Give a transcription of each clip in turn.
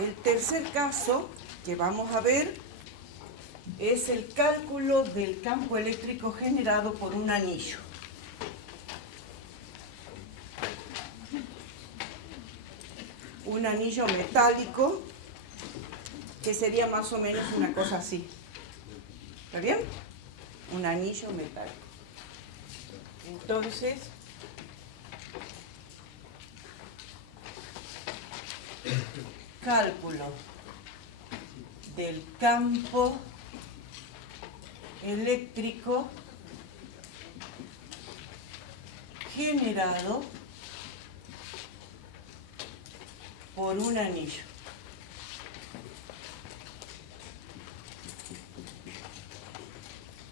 El tercer caso que vamos a ver es el cálculo del campo eléctrico generado por un anillo. Un anillo metálico que sería más o menos una cosa así. ¿Está bien? Un anillo metálico. Entonces, cálculo del campo eléctrico generado por un anillo.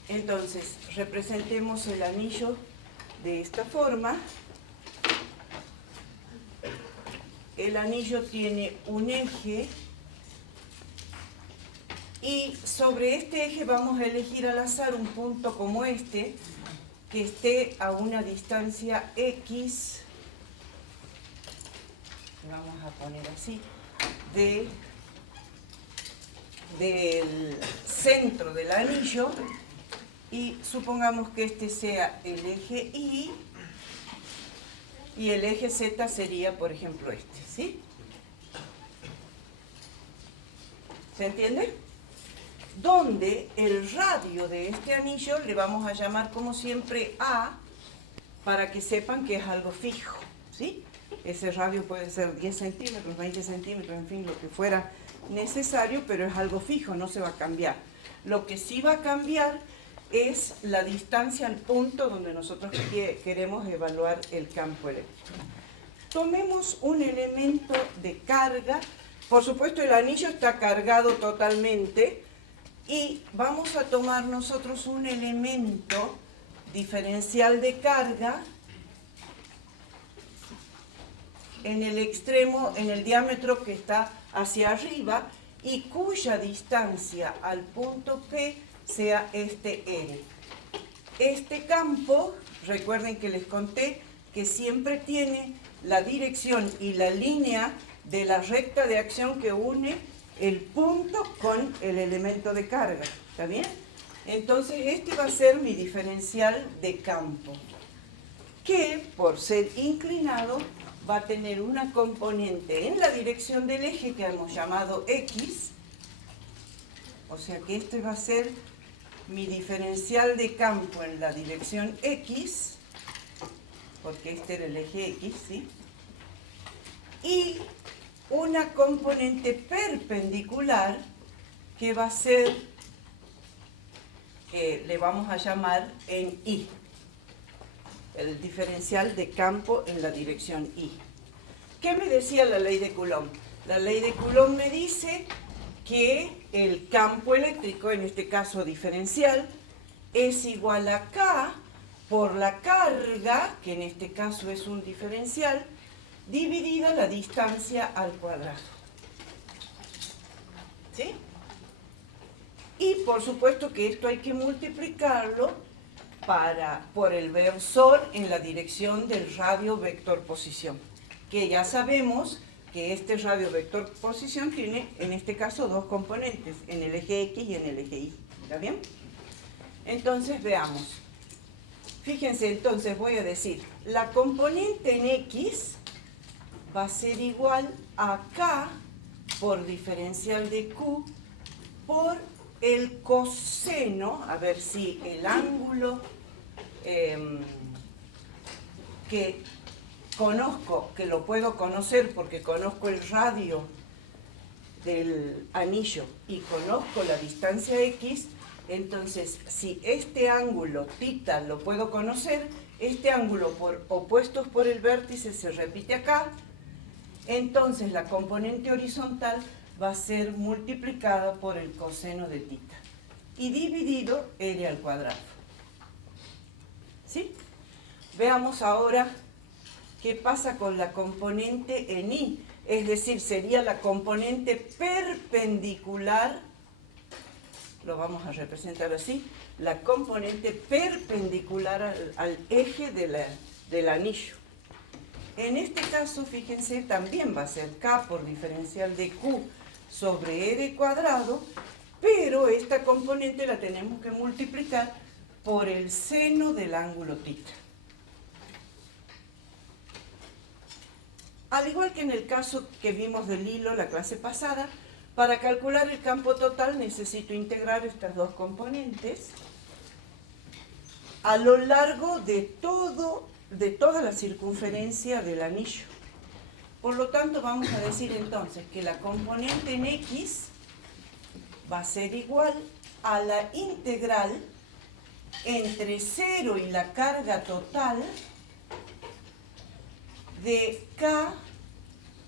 Entonces, representemos el anillo de esta forma. El anillo tiene un eje y sobre este eje vamos a elegir al azar un punto como este que esté a una distancia X, vamos a poner así, del centro del anillo, y supongamos que este sea el eje Y y el eje Z sería, por ejemplo, este, ¿sí? ¿Se entiende? Donde el radio de este anillo le vamos a llamar como siempre A, para que sepan que es algo fijo, ¿sí? Ese radio puede ser 10 centímetros, 20 centímetros, en fin, lo que fuera necesario, pero es algo fijo, no se va a cambiar. Lo que sí va a cambiar es la distancia al punto donde nosotros queremos evaluar el campo eléctrico. Tomemos un elemento de carga. Por supuesto, el anillo está cargado totalmente y vamos a tomar nosotros un elemento diferencial de carga en el extremo, en el diámetro que está hacia arriba y cuya distancia al punto P sea este N. Este campo, recuerden que les conté que siempre tiene la dirección y la línea de la recta de acción que une el punto con el elemento de carga, ¿está bien? Entonces este va a ser mi diferencial de campo, que por ser inclinado va a tener una componente en la dirección del eje que hemos llamado X, o sea que este va a ser mi diferencial de campo en la dirección X, porque este era el eje X, ¿sí? Y una componente perpendicular que va a ser, le vamos a llamar en Y, el diferencial de campo en la dirección Y. ¿Qué me decía la ley de Coulomb? La ley de Coulomb me dice que el campo eléctrico, en este caso diferencial, es igual a K por la carga, que en este caso es un diferencial, dividida la distancia al cuadrado. ¿Sí? Y por supuesto que esto hay que multiplicarlo por el versor en la dirección del radio vector posición, que ya sabemos que este radio vector posición tiene, en este caso, dos componentes, en el eje X y en el eje Y. ¿Está bien? Entonces, veamos. Fíjense, entonces voy a decir, la componente en X va a ser igual a K por diferencial de Q por el coseno, a ver si el ángulo que conozco, que lo puedo conocer porque conozco el radio del anillo y conozco la distancia X, entonces si este ángulo θ lo puedo conocer, este ángulo por opuestos por el vértice se repite acá, entonces la componente horizontal va a ser multiplicada por el coseno de θ y dividido R al cuadrado. ¿Sí? Veamos ahora qué pasa con la componente en Y, es decir, sería la componente perpendicular, lo vamos a representar así, la componente perpendicular al eje del anillo. En este caso, fíjense, también va a ser K por diferencial de Q sobre R cuadrado, pero esta componente la tenemos que multiplicar por el seno del ángulo θ. Al igual que en el caso que vimos del hilo la clase pasada, para calcular el campo total necesito integrar estas dos componentes a lo largo de toda la circunferencia del anillo. Por lo tanto, vamos a decir entonces que la componente en X va a ser igual a la integral entre 0 y la carga total de K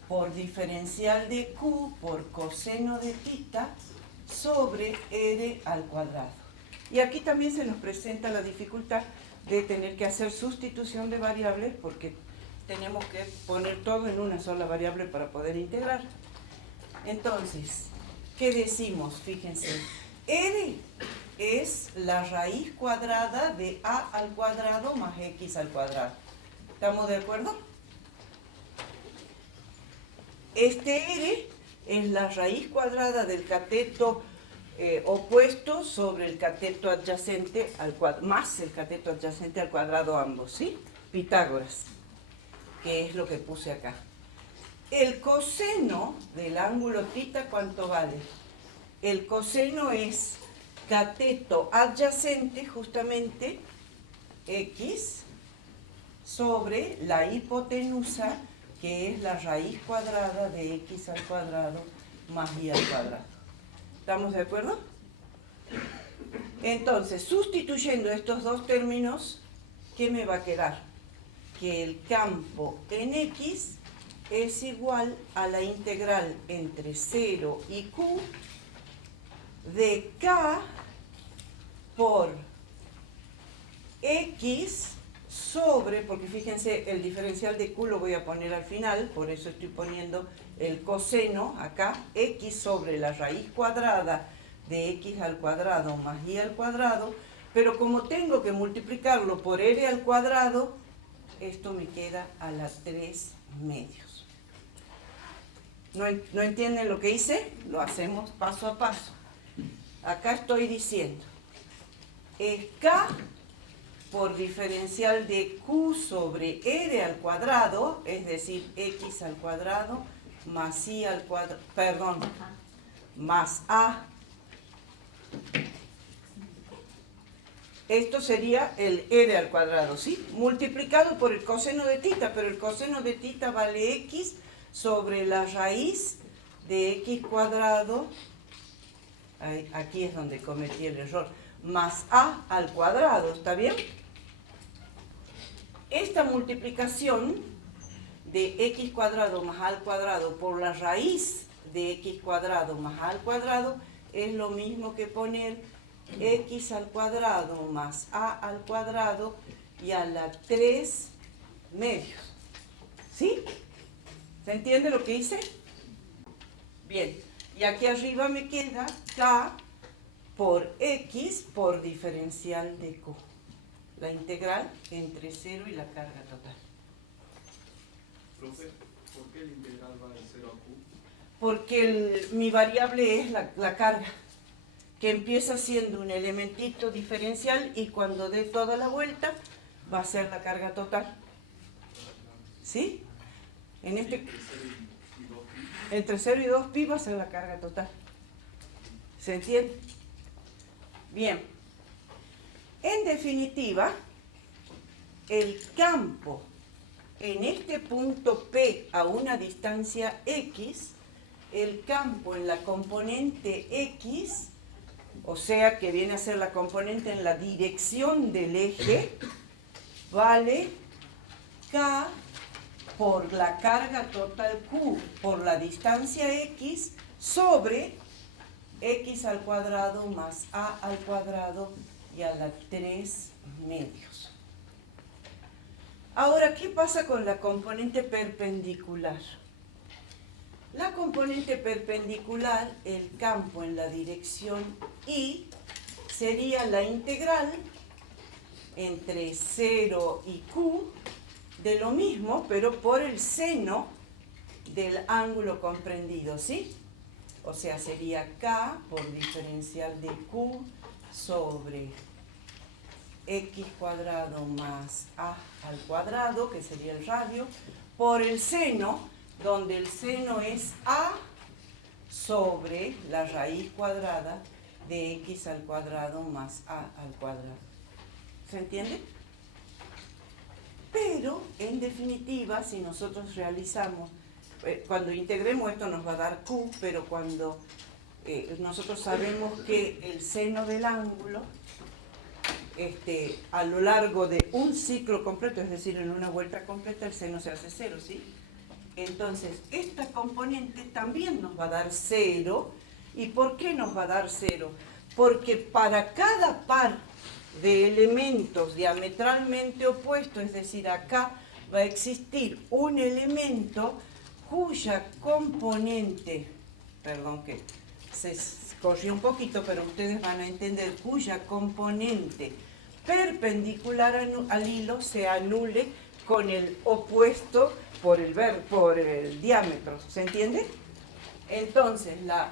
por diferencial de Q por coseno de θ sobre R al cuadrado. Y aquí también se nos presenta la dificultad de tener que hacer sustitución de variables porque tenemos que poner todo en una sola variable para poder integrar. Entonces, ¿qué decimos? Fíjense, R es la raíz cuadrada de A al cuadrado más X al cuadrado. ¿Estamos de acuerdo? Este R es la raíz cuadrada del cateto opuesto sobre el cateto adyacente al cuadrado, más el cateto adyacente al cuadrado ambos, ¿sí? Pitágoras, que es lo que puse acá. El coseno del ángulo θ, ¿cuánto vale? El coseno es cateto adyacente, justamente, X, sobre la hipotenusa, que es la raíz cuadrada de X al cuadrado más Y al cuadrado. ¿Estamos de acuerdo? Entonces, sustituyendo estos dos términos, ¿qué me va a quedar? Que el campo en X es igual a la integral entre 0 y Q de K por X sobre, porque fíjense, el diferencial de Q lo voy a poner al final, por eso estoy poniendo el coseno acá, X sobre la raíz cuadrada de X al cuadrado más Y al cuadrado, pero como tengo que multiplicarlo por R al cuadrado, esto me queda a la 3 medios. ¿No entienden lo que hice? Lo hacemos paso a paso. Acá estoy diciendo, es K por diferencial de Q sobre R al cuadrado, es decir, X al cuadrado más Y al cuadrado, perdón, más A. Esto sería el R al cuadrado, ¿sí? Multiplicado por el coseno de θ, pero el coseno de θ vale X sobre la raíz de X cuadrado, aquí es donde cometí el error, más A al cuadrado, ¿está bien? Esta multiplicación de X cuadrado más A al cuadrado por la raíz de X cuadrado más A al cuadrado es lo mismo que poner X al cuadrado más A al cuadrado y a la 3 medios. ¿Sí? ¿Se entiende lo que hice? Bien, y aquí arriba me queda K por X por diferencial de Q. La integral entre 0 y la carga total. Profe, ¿por qué el integral va de 0 a Q? Porque mi variable es la carga, que empieza siendo un elementito diferencial y cuando dé toda la vuelta va a ser la carga total. ¿Sí? En este, entre 0 y 2 pi va a ser la carga total. ¿Se entiende? Bien. En definitiva, el campo en este punto P a una distancia X, el campo en la componente X, o sea que viene a ser la componente en la dirección del eje, vale K por la carga total Q por la distancia X sobre X al cuadrado más A al cuadrado y a la 3 medios. Ahora, ¿qué pasa con la componente perpendicular? La componente perpendicular, el campo en la dirección Y, sería la integral entre 0 y Q de lo mismo, pero por el seno del ángulo comprendido, ¿sí? O sea, sería K por diferencial de Q sobre X cuadrado más A al cuadrado, que sería el radio, por el seno, donde el seno es A sobre la raíz cuadrada de X al cuadrado más A al cuadrado. ¿Se entiende? Pero, en definitiva, si nosotros realizamos, cuando integremos esto nos va a dar Q, pero cuando nosotros sabemos que el seno del ángulo, a lo largo de un ciclo completo, es decir, en una vuelta completa, el seno se hace 0, ¿sí? Entonces, esta componente también nos va a dar 0. ¿Y por qué nos va a dar 0? Porque para cada par de elementos diametralmente opuestos, es decir, acá va a existir un elemento cuya componente, perdón que se corrió un poquito, pero ustedes van a entender, cuya componente perpendicular al hilo se anule con el opuesto por el diámetro. ¿Se entiende? Entonces, la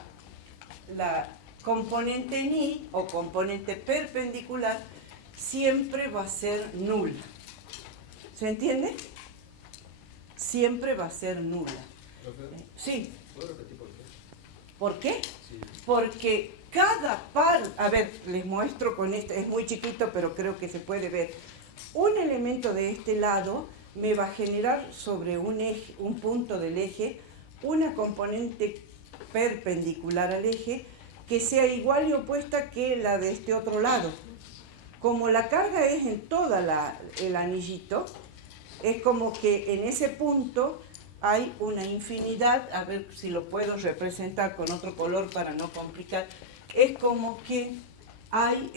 componente ni o componente perpendicular siempre va a ser nula. ¿Se entiende? Siempre va a ser nula. Sí. ¿Puedo repetir por qué? ¿Por qué? Sí. Porque cada par, a ver, les muestro con esto, es muy chiquito, pero creo que se puede ver. Un elemento de este lado me va a generar sobre un eje, un punto del eje, una componente perpendicular al eje que sea igual y opuesta que la de este otro lado. Como la carga es en toda el anillito, es como que en ese punto hay una infinidad, a ver si lo puedo representar con otro color para no complicar, es como que hay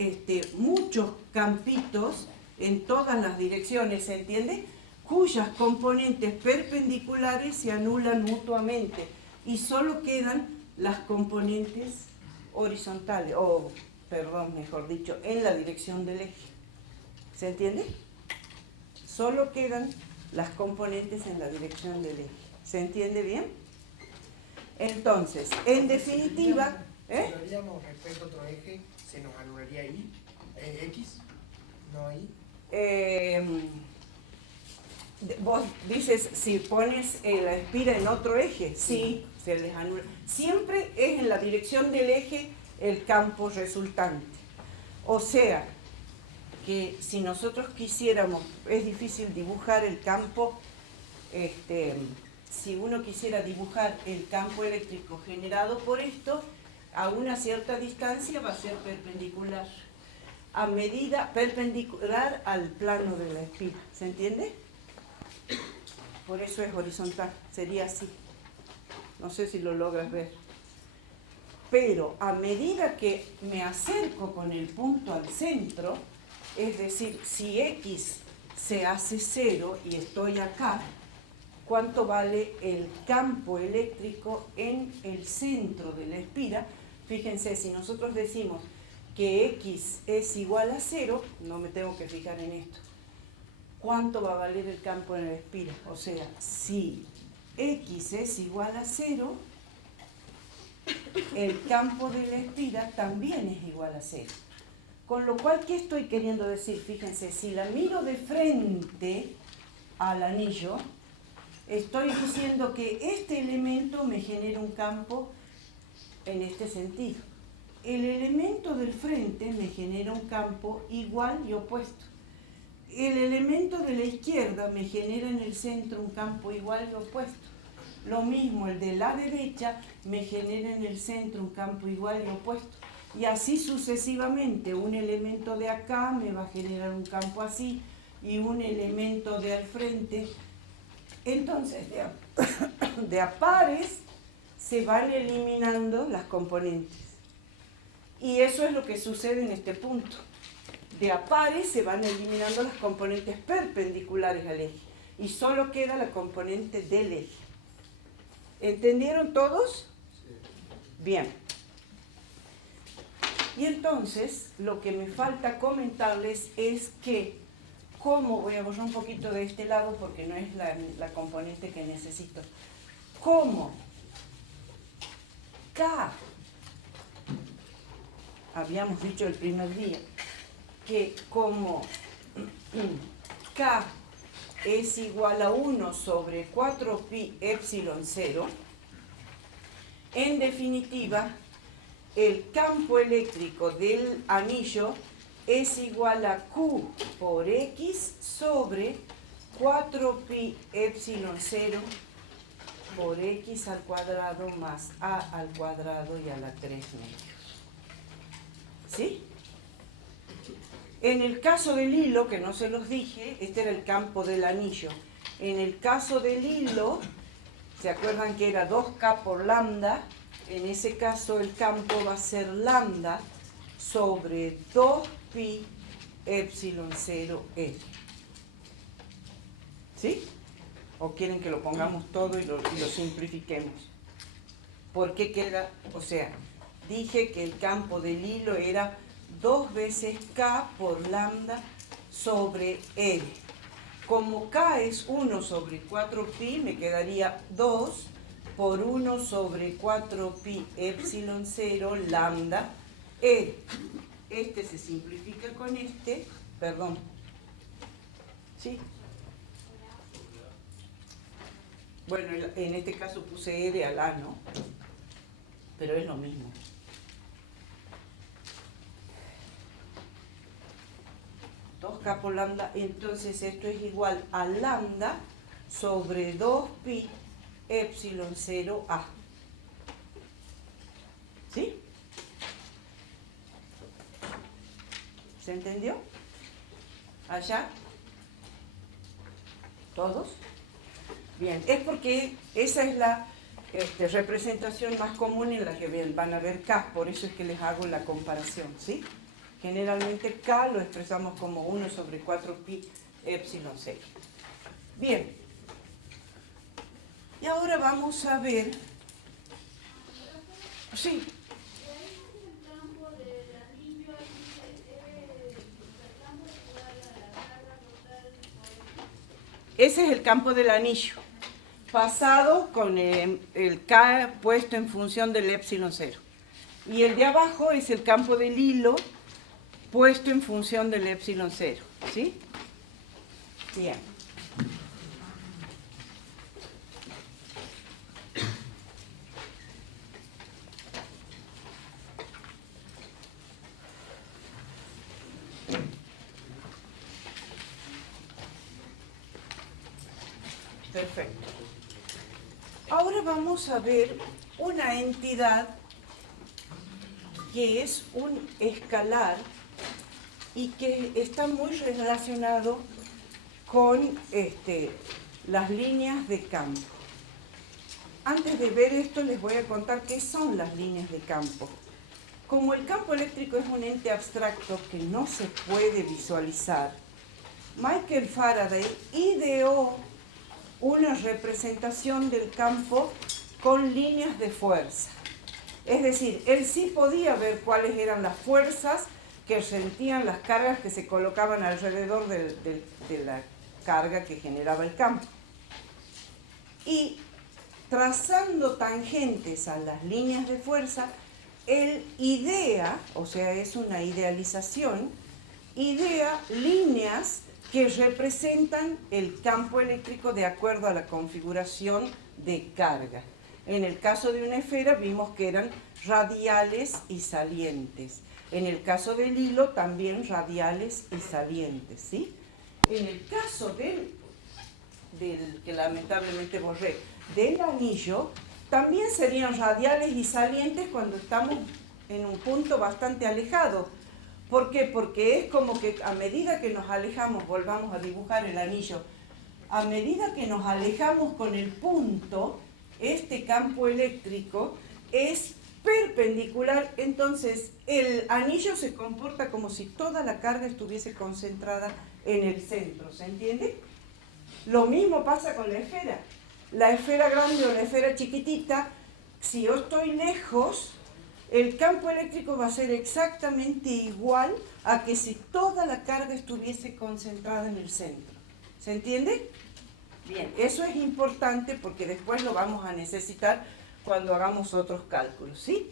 muchos campitos en todas las direcciones, ¿se entiende? Cuyas componentes perpendiculares se anulan mutuamente y solo quedan las componentes horizontales, o perdón, mejor dicho, en la dirección del eje. ¿Se entiende? Solo quedan las componentes en la dirección del eje. ¿Se entiende bien? Entonces, en definitiva... Si lo haríamos respecto a otro eje, ¿se nos anularía Y? ¿X? ¿No Y? Vos dices, si pones la espira en otro eje, sí, se les anula. Siempre es en la dirección del eje el campo resultante. O sea, que si nosotros quisiéramos, es difícil dibujar el campo, si uno quisiera dibujar el campo eléctrico generado por esto, a una cierta distancia va a ser perpendicular, perpendicular al plano de la espira. ¿Se entiende? Por eso es horizontal, sería así. No sé si lo logras ver. Pero a medida que me acerco con el punto al centro, es decir, si X se hace 0 y estoy acá, ¿cuánto vale el campo eléctrico en el centro de la espira? Fíjense, si nosotros decimos que X es igual a 0, no me tengo que fijar en esto. ¿Cuánto va a valer el campo en la espira? O sea, si X es igual a 0, el campo de la espira también es igual a 0. Con lo cual, ¿qué estoy queriendo decir? Fíjense, si la miro de frente al anillo, estoy diciendo que este elemento me genera un campo en este sentido. El elemento del frente me genera un campo igual y opuesto. El elemento de la izquierda me genera en el centro un campo igual y opuesto. Lo mismo, el de la derecha me genera en el centro un campo igual y opuesto. Y así sucesivamente, un elemento de acá me va a generar un campo así y un elemento de al frente. Entonces, de a pares se van eliminando las componentes. Y eso es lo que sucede en este punto. De a pares se van eliminando las componentes perpendiculares al eje y solo queda la componente del eje. ¿Entendieron todos? Sí. Bien. Y entonces, lo que me falta comentarles es que cómo, voy a borrar un poquito de este lado porque no es la componente que necesito, cómo K, habíamos dicho el primer día, que como K es igual a 1 sobre 4 pi epsilon 0, en definitiva, el campo eléctrico del anillo es igual a Q por X sobre 4 pi epsilon 0 por X al cuadrado más A al cuadrado y a la 3 medios. ¿Sí? En el caso del hilo, que no se los dije, este era el campo del anillo. En el caso del hilo, ¿se acuerdan que era 2K por lambda? En ese caso el campo va a ser lambda sobre 2pi epsilon 0 L. ¿Sí? ¿O quieren que lo pongamos todo y lo simplifiquemos? ¿Por qué queda? O sea, dije que el campo del hilo era 2 veces K por lambda sobre L. Como K es 1 sobre 4pi, me quedaría 2 por 1 sobre 4pi epsilon 0 lambda L. Este se simplifica con este, perdón. ¿Sí? Bueno, en este caso puse R al A, ¿no? Pero es lo mismo. K por lambda, entonces esto es igual a lambda sobre 2pi epsilon 0a. ¿Sí? ¿Se entendió? ¿Allá? ¿Todos? Bien, es porque esa es la representación más común en la que van a ver K, por eso es que les hago la comparación, ¿sí? Generalmente K lo expresamos como 1 sobre 4pi epsilon 0. Bien. Y ahora vamos a ver... Sí. Ese es el campo del anillo, pasado con el K puesto en función del epsilon 0. Y el de abajo es el campo del hilo puesto en función del epsilon 0. ¿Sí? Bien. Perfecto. Ahora vamos a ver una entidad que es un escalar y que está muy relacionado con las líneas de campo. Antes de ver esto les voy a contar qué son las líneas de campo. Como el campo eléctrico es un ente abstracto que no se puede visualizar, Michael Faraday ideó una representación del campo con líneas de fuerza. Es decir, él sí podía ver cuáles eran las fuerzas que sentían las cargas que se colocaban alrededor de la carga que generaba el campo. Y trazando tangentes a las líneas de fuerza, él idea, o sea, es una idealización, idea líneas que representan el campo eléctrico de acuerdo a la configuración de carga. En el caso de una esfera vimos que eran radiales y salientes. En el caso del hilo también radiales y salientes, ¿sí? En el caso del que lamentablemente borré, del anillo, también serían radiales y salientes cuando estamos en un punto bastante alejado. ¿Por qué? Porque es como que a medida que nos alejamos, volvamos a dibujar el anillo, a medida que nos alejamos con el punto, este campo eléctrico es perpendicular, entonces el anillo se comporta como si toda la carga estuviese concentrada en el centro, ¿se entiende? Lo mismo pasa con la esfera. La esfera grande o la esfera chiquitita, si yo estoy lejos, el campo eléctrico va a ser exactamente igual a que si toda la carga estuviese concentrada en el centro. ¿Se entiende? Bien, eso es importante porque después lo vamos a necesitar cuando hagamos otros cálculos, ¿sí?